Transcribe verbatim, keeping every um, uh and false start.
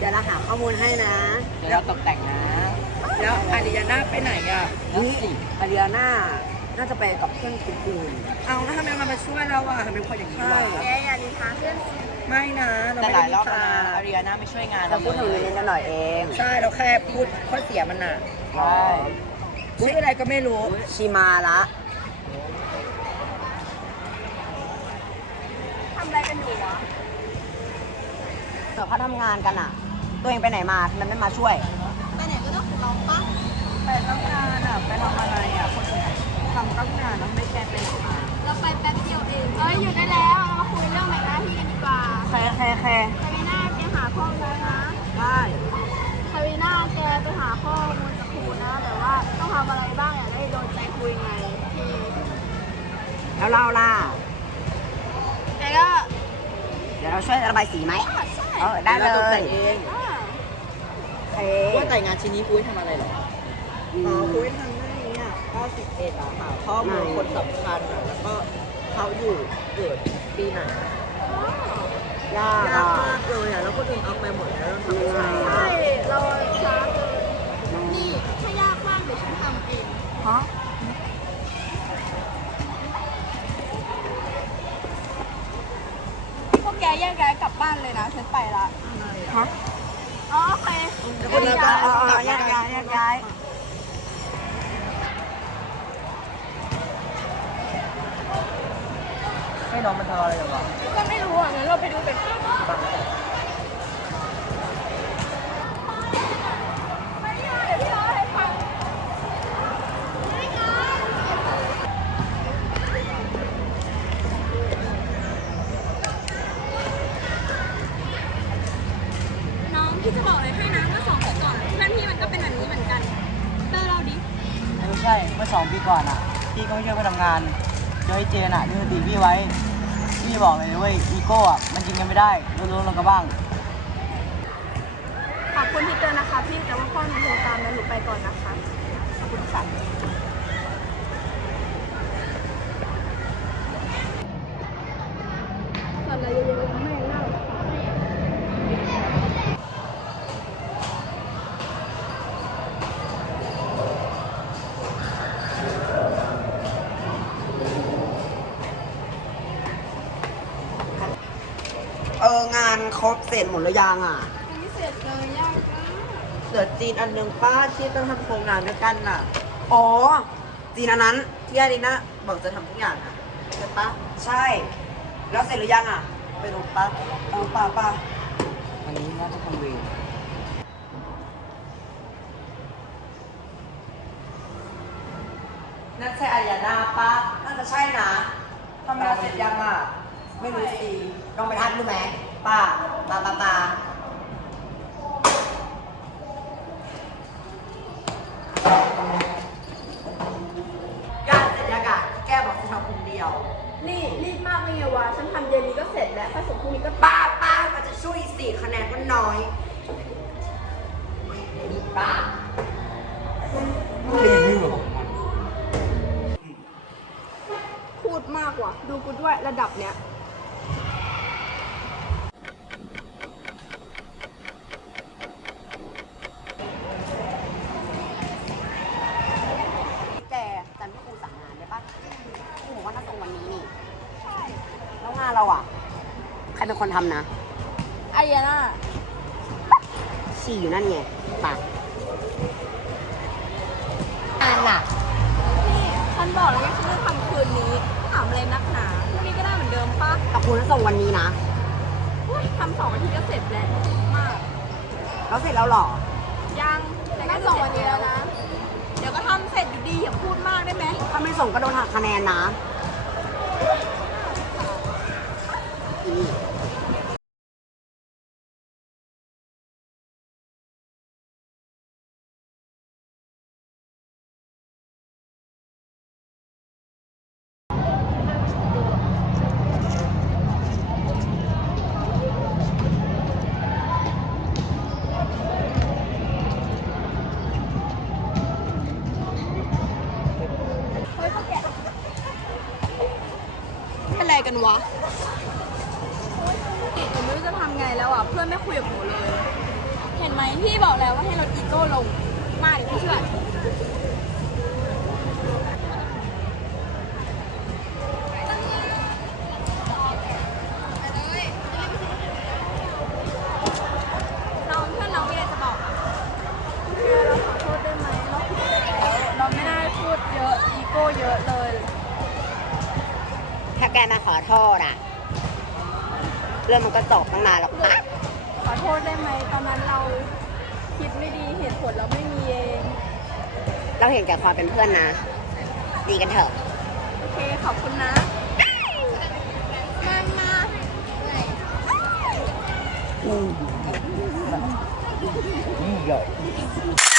ดี๋ยวเราหาข้อมูลให้นะเดี๋ยวเราตกแต่งนะแล้วอาริยาน่าไปไหนอ่ะแล้วสิอาริยาน่าน่าจะไปกับเพื่อนคนอื่นเอาแล้วทำไมมันมาช่วยเราอ่ะทำไมเป็นคนอย่างนี้วะแกอย่านินทาเพื่อนสิไม่นะเราแต่ไม่หได้ลายรนิอบทาแล้วนะอาริยาน่าไม่ช่วยงานเราพูดถึงเลเรียยนกันหน่อยเองใช่เราแค่พูดข้อเสียมันน่ะใช่ชื่ออะไรก็ไม่รู้ชิมาละทำอะไรกันอยู่วะเดี๋ยวเขาทำงานกันอ่ะ ตัวเองไปไหนมาทำไมไม่มาช่วยไปไหนก็ต้องของเราปะไปตั้งนานอ่ะไปทำอะไรอ่ะคนอื่นทำตั้งนานแล้วไม่แกไปไหนมาเราไปแป๊บเดียวเองเอ้ยหยุดได้แล้วเรามาคุยเรื่องแบ่งหน้าที่กันดีกว่าแค่แค่แค่คาริน่าแกหาข้อมูลนะได้คาริน่าแกไปหาข้อมูลจากครูนะแบบว่าต้องทำอะไรบ้างอย่าได้โดนใจคุยไงทีแล้วเราล่ะแกก็เดี๋ยวเราช่วยระบายสีไหมอ่ะใช่เออได้เลราตกแต่ยงเองอ่าเฮ้ว่าแต่งานชิ้นนี้คุยทำอะไรเหรออ๋อคุยทำหน้านี้อ่ะเก้าสิบเอ็ดอ่ะหาข้อมูลคนสำคัญอ่ะแล้วก็เขาอยู่เกิดปีไหนยากยากอ่ะมากเลยอ่ะแล้วคนอื่นเอาไปหมดแล้วเราทำยังไงใช่อ่ะเราช้าเลยนี่ถ้ายากมากเดี๋ยวฉันทำเองฮะพวกแกแยกย้ายกลับบ้านเลยนะฉันไปละฮะอ๋อโอเคคนเดียวก็เออเออแยกย้ายแยกย้ายให้น้องมันทำอะไรกันวะก็ไม่รู้อ่ะงั้นเราไปดูกันไม่ได้เดี๋ยวพี่รอให้ฟังน้องพี่จะบอกเลยให้นะเมื่อสองปีก่อนเพื่อนพี่มันก็เป็นแบบนี้เหมือนกันเตอร์เราดิไม่ใช่เมื่อสองปีก่อนอ่ะพี่ก็ไม่ช่วยไปทำงานเจอไอ้เจนอ่ะที่สติพี่ไว้พี่บอกเลยเว้ยอีโก้อ่ะมันจริงกันไม่ได้รู้ๆเราก็บ้างขอบคุณที่เตือนนะคะพี่แต่ว่าพ่อหนูโทรตามแล้วหนูไปก่อนนะคะขอบคุณค่ะส่วนอะไรเยอะๆไม่เล่าเอองานครบเสร็จหมดหรือยังอ่ะยังไม่เสร็จเลยยากจังเหลือจีนอันหนึ่งป้าที่ต้องทำโครงงานด้วยกันน่ะอ๋อจีนอันนั้นที่อารีน่าบอกจะทำทุกอย่างอ่ะใช่ปะใช่ แล้วเสร็จหรือยังอ่ะไปดูป้าเออป่าป่าวันนี้น่าจะทำเวรนั่นใช่อารียนาป้าน่าจะใช่นะทำงานเสร็จยังอ่ะ ไม่รู้สิลองไปทักดูไหมป้าตาตาตาการเสร็จยังอ่ะแกบอกจะทำคนเดียวนี่รีบมากเลยไงวะฉันทำเย็นนี้ก็เสร็จแล้วผสมพรุ่งนี้ก็ป้าป้ามันจะช่วยสี่คะแนนก็น้อยนี่ป้าไม่ได้ยืมหรอกพูดมากว่ะดูกูด้วยระดับเนี้ยแกจำที่ครูสั่งงานได้ปะครูบอกว่าถ้าส่งวันนี้นี่ใช่แล้วงานเราอ่ะ ใครเป็นคนทำนะอาริยาน่าฉี่อยู่นั่นไงป่ะงานล่ะนี่ฉันบอกแล้วว่าฉันจะทำคืนนี้ถามอะไรนักหนาพรุ่งนี้ก็ได้เหมือนเดิมปะแต่ครูจะส่งวันนี้นะอุ๊ยทำสองอาทิตย์ก็เสร็จแล้วมากแล้วเสร็จแล้วเหรอยังแต่ก็ส่งวันนี้แล้วนะ เดี๋ยวก็ทำเสร็จอยู่ดีอย่าพูดมากได้ไหมถ้าไม่ส่งก็โดนหักคะแนนนะอีเฮ้ยพวกแกเป็นไรกันวะหนูไม่รู้จะทำไงแล้วอ่ะ เพื่อนไม่คุยกับหนูเลยห็นไหมพี่บอกแล้วว่าให้ลดอีโก้ลง มาเดี๋ยวพี่ช่วยน้องเพื่อนน้องมีอะไรจะบอกอะเพื่อนเราขอโทษได้ไหมเราผิดไปแล้วเราไม่ได้พูดเยอะอีโก้เยอะเลยถ้าแกมาขอโทษอ่ะ เรื่องมันก็จบตั้งนานหรอกปะขอโทษได้ไหมตอนนั้นเราคิดไม่ดีเหตุผลเราไม่มีเองเราเห็นแก่ความเป็นเพื่อนนะ ดีกันเถอะโอเคขอบคุณนะมามานี่ใหญ่